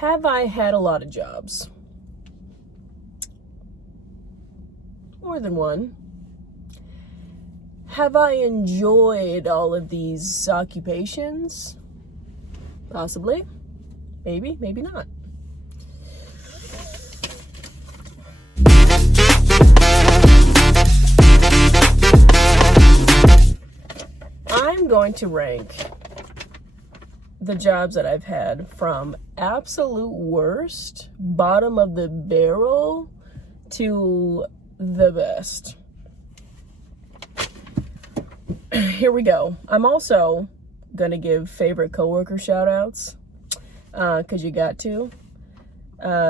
Have I had a lot of jobs? More than one. Have I enjoyed all of these occupations? Possibly. Maybe, maybe not. I'm going to rank the jobs that I've had from absolute worst, bottom of the barrel, to the best. Here we go. I'm also gonna give favorite coworker shoutouts, because you got to.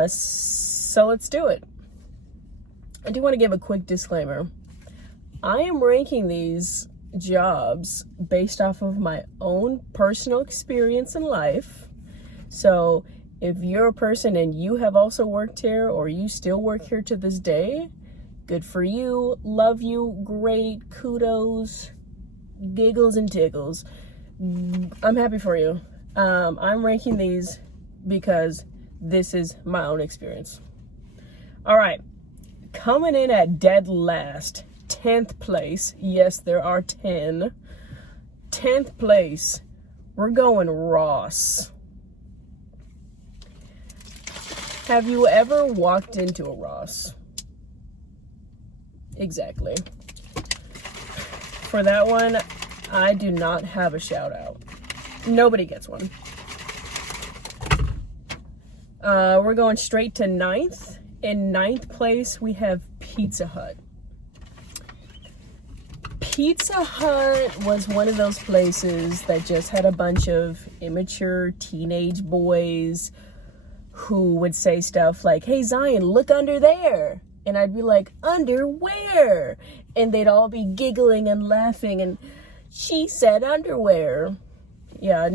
So let's do it. I do want to give a quick disclaimer. I am ranking these jobs based off of my own personal experience in life. So if you're a person and you have also worked here, or you still work here to this day, good for you, love you, great, kudos, giggles and tickles. I'm happy for you. I'm ranking these because this is my own experience. All right, coming in at dead last, 10th place. Yes, there are 10. 10th place, we're going Ross. Have you ever walked into a Ross? Exactly. For that one, I do not have a shout out. Nobody gets one. We're going straight to 9th. In 9th place, we have Pizza Hut. Pizza Hut was one of those places that just had a bunch of immature teenage boys who would say stuff like, "Hey Zion, look under there." And I'd be like, "Under where?" And they'd all be giggling and laughing, and she said underwear. Yeah.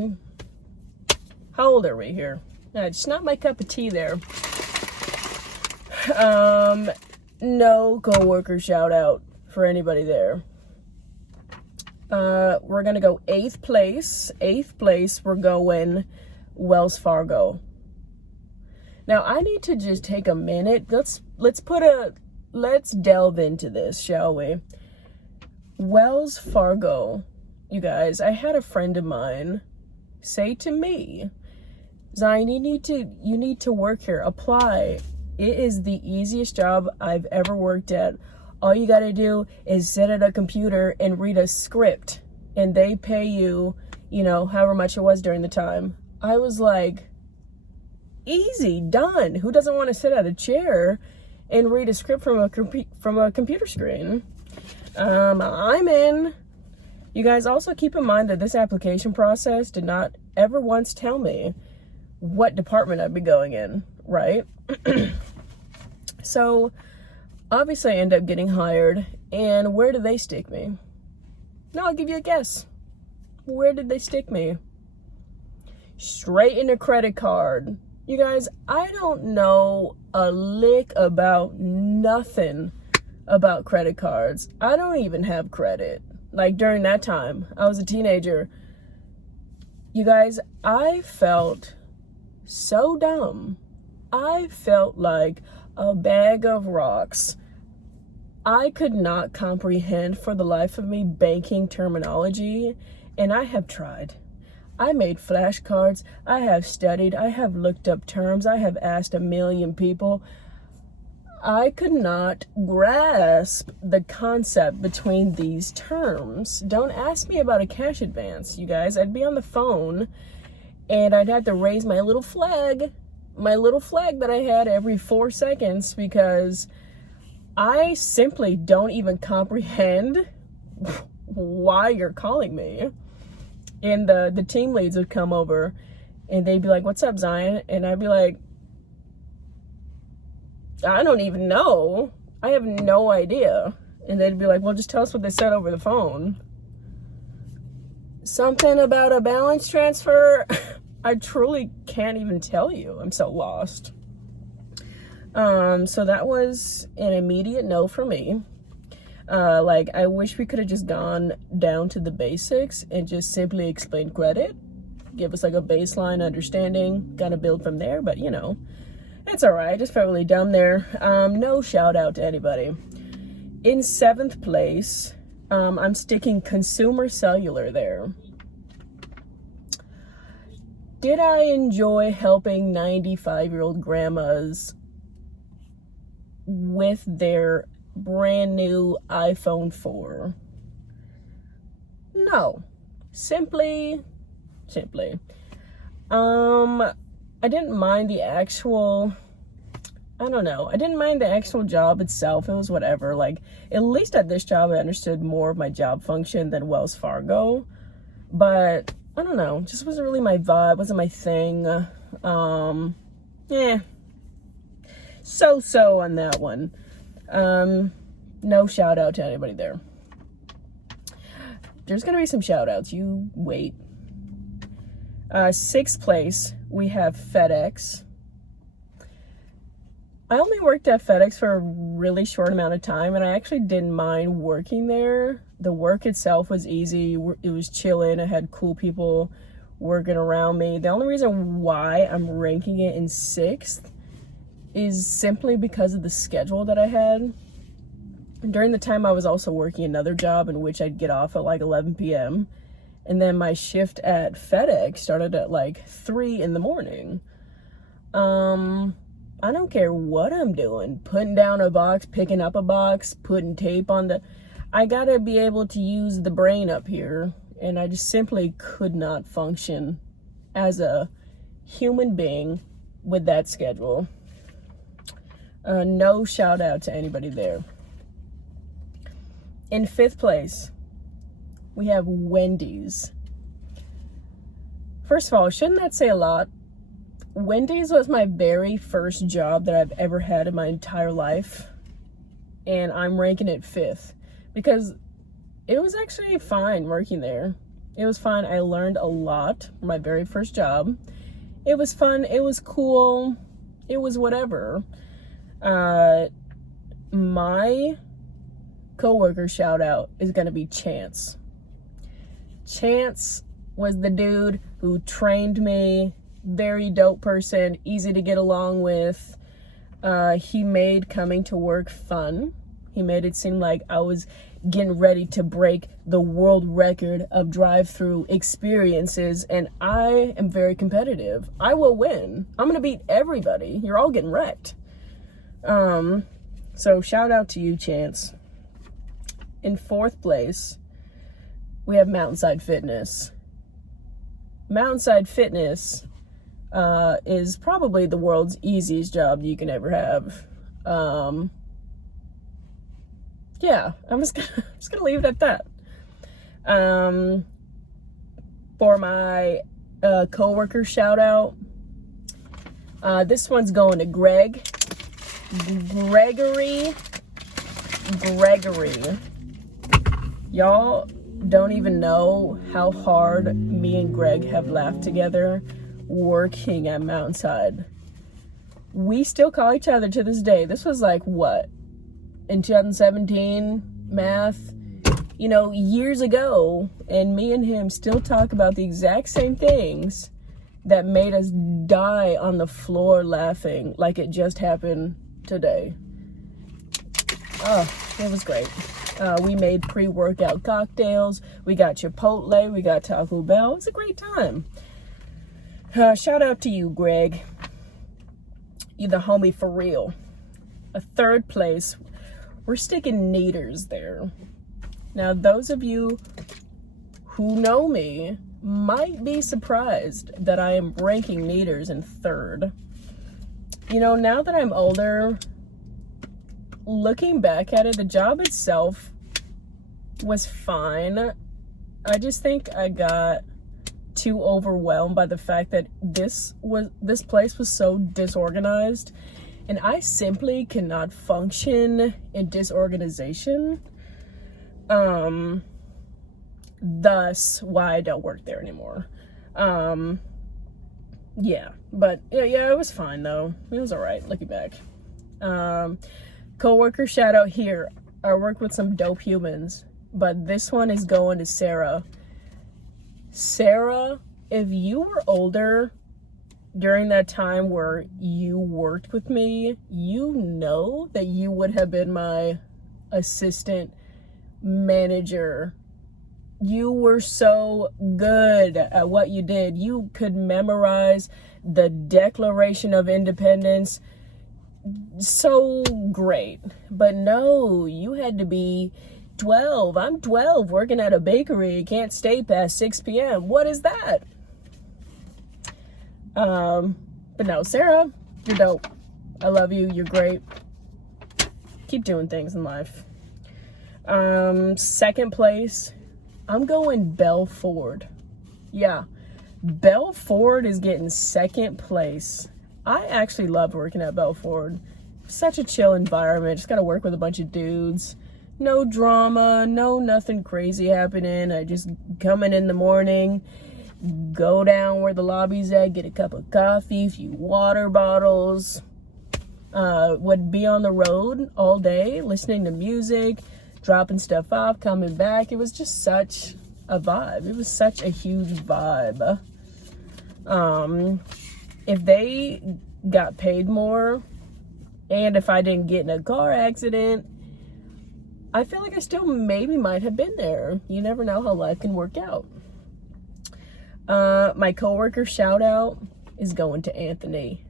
How old are we here? It's not my cup of tea there. No coworker shout out for anybody there. We're gonna go 8th place. 8th place, we're going Wells Fargo. Now I need to just take a minute. Let's delve into this, shall we? Wells Fargo, you guys, I had a friend of mine say to me, "Zion, you need to work here. Apply. It is the easiest job I've ever worked at. All you gotta do is sit at a computer and read a script, and they pay you, however much it was during the time." I was like, easy, done. Who doesn't want to sit at a chair and read a script from a computer screen? I'm in. You guys also keep in mind that this application process did not ever once tell me what department I'd be going in, right? So obviously I end up getting hired, and where do they stick me? No, I'll give you a guess. Where did they stick me? Straight in a credit card. You guys, I don't know a lick about nothing about credit cards. I don't even have credit. Like during that time, I was a teenager. You guys, I felt so dumb. I felt like a bag of rocks. I could not comprehend for the life of me banking terminology, and I have tried. I made flashcards, I have studied, I have looked up terms, I have asked a million people. I could not grasp the concept between these terms. Don't ask me about a cash advance, you guys. I'd be on the phone and I'd have to raise my little flag that I had every 4 seconds, because I simply don't even comprehend why you're calling me. And the team leads would come over and they'd be like, "What's up, Zion?" And I'd be like, "I don't even know. I have no idea." And they'd be like, "Well, just tell us what they said over the phone." Something about a balance transfer. I truly can't even tell you. I'm so lost. So that was an immediate no for me. I wish we could have just gone down to the basics and just simply explained credit. give us like a baseline understanding, kind of build from there. But you know, it's all right. I just felt really dumb there. No shout out to anybody. In 7th place, I'm sticking consumer cellular there. Did I enjoy helping 95-year-old grandmas with their brand new iPhone 4? No. Simply. I didn't mind the actual, I didn't mind the actual job itself. It was whatever. Like, at least at this job, I understood more of my job function than Wells Fargo. But I don't know, just wasn't really my vibe, wasn't my thing. So on that one. No shout out to anybody there. There's gonna be some shout outs, you wait. 6th place, we have FedEx. I only worked at FedEx for a really short amount of time, and I actually didn't mind working there. The work itself was easy. It was chilling. I had cool people working around me. The only reason why I'm ranking it in 6th is simply because of the schedule that I had. During the time, I was also working another job in which I'd get off at like 11 p.m. And then my shift at FedEx started at like 3 in the morning. I don't care what I'm doing. Putting down a box, picking up a box, putting tape on the... I gotta be able to use the brain up here. And I just simply could not function as a human being with that schedule. No shout out to anybody there. In 5th place, we have Wendy's. First of all, shouldn't that say a lot? Wendy's was my very first job that I've ever had in my entire life, and I'm ranking it 5th because it was actually fine working there. It was fine. I learned a lot from my very first job. It was fun. It was cool. It was whatever. My coworker shout out is going to be Chance. Chance was the dude who trained me. Very dope person, easy to get along with. He made coming to work fun. He made it seem like I was getting ready to break the world record of drive-through experiences, and I am very competitive. I will win. I'm gonna beat everybody. You're all getting wrecked. So shout out to you, Chance. In 4th place, we have Mountainside Fitness. Mountainside Fitness is probably the world's easiest job you can ever have. Yeah, I'm just gonna leave it at that. For my coworker shout out, this one's going to Gregory. Y'all don't even know how hard me and Greg have laughed together working at Mountainside. We still call each other to this day. This was like what, in 2017, math, you know, years ago, and me and him still talk about the exact same things that made us die on the floor laughing like it just happened today. Oh, it was great. We made pre-workout cocktails. We got Chipotle. We got Taco Bell. It's a great time. Shout out to you, Greg. You the homie for real. A 3rd place, we're sticking Kneaders there. Now, those of you who know me might be surprised that I am ranking Kneaders in 3rd. You know, now that I'm older, looking back at it, the job itself was fine. I just think I got too overwhelmed by the fact that this place was so disorganized, and I simply cannot function in disorganization. Thus why I don't work there anymore. Yeah, but yeah, it was fine though. It was all right looking back. Coworker shout out here. I work with some dope humans, but this one is going to Sarah. Sarah if you were older during that time where you worked with me, you know that you would have been my assistant manager. You were so good at what you did. You could memorize the Declaration of Independence. So great. But no, you had to be 12. I'm 12 working at a bakery. Can't stay past 6 p.m. What is that? But no, Sarah, you're dope. I love you. You're great. Keep doing things in life. Second place, I'm going Bell Ford. Yeah, Bell Ford is getting second place. I actually loved working at Bell Ford. Such a chill environment. Just got to work with a bunch of dudes. No drama, nothing crazy happening. I just come in the morning, go down where the lobby's at, get a cup of coffee, a few water bottles. Would be on the road all day, listening to music, dropping stuff off, coming back. It was just such a vibe. It was such a huge vibe. If they got paid more, and if I didn't get in a car accident, I feel like I still maybe might have been there. You never know how life can work out. My coworker shout out is going to Anthony.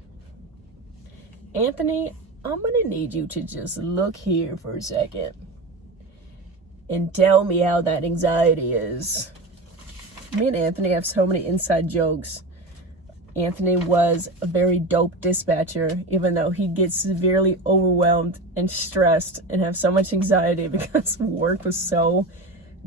Anthony, I'm gonna need you to just look here for a second and tell me how that anxiety is. Me and Anthony have so many inside jokes. Anthony was a very dope dispatcher, even though he gets severely overwhelmed and stressed and have so much anxiety because work was so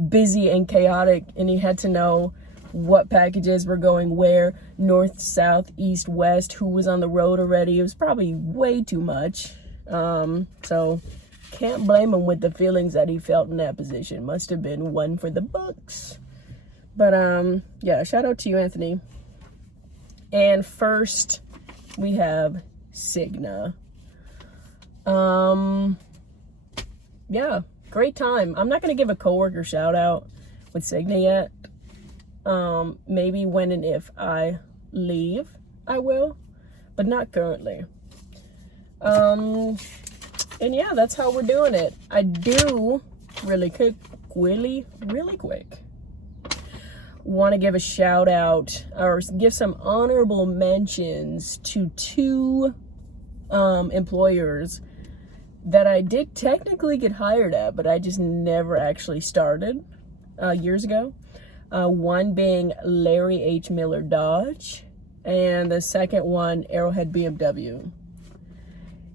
busy and chaotic, and he had to know what packages were going where, north, south, east, west, who was on the road already. It was probably way too much. So can't blame him with the feelings that he felt in that position. Must have been one for the books. But yeah, shout out to you, Anthony. And first, we have Cigna. Yeah, great time. I'm not going to give a coworker shout out with Cigna yet. Maybe when and if I leave, I will, but not currently. And yeah, that's how we're doing it. I do really quick want to give a shout out or give some honorable mentions to two employers that I did technically get hired at, but I just never actually started years ago. One being Larry H. Miller Dodge, and the second one, Arrowhead BMW.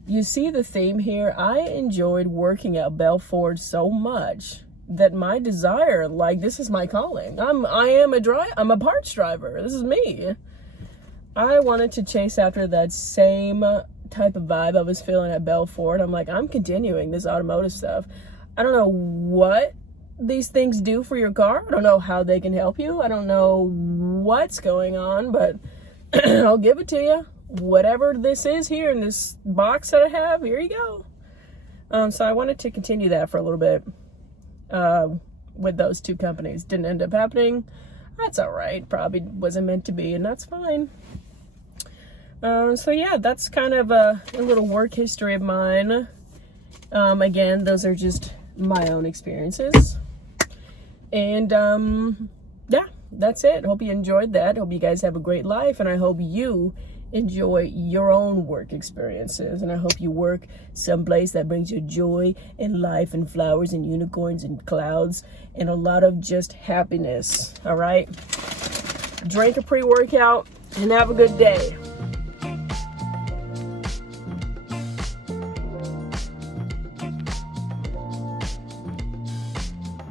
You see the theme here. I enjoyed working at Bell Ford so much that my desire, like, this is my calling. I'm a parts driver. This is me. I wanted to chase after that same type of vibe I was feeling at Bell Ford. I'm like, I'm continuing this automotive stuff. I don't know what these things do for your car. I don't know how they can help you. I don't know what's going on, but I'll give it to you. Whatever this is here in this box that I have, here you go. So I wanted to continue that for a little bit with those two companies. Didn't end up happening. That's all right. Probably wasn't meant to be, and that's fine. So yeah, that's kind of a little work history of mine. Again, those are just my own experiences. And yeah, that's it. Hope you enjoyed that. Hope you guys have a great life, and I hope you enjoy your own work experiences, and I hope you work someplace that brings you joy and life and flowers and unicorns and clouds and a lot of just happiness. All right, drink a pre-workout and have a good day.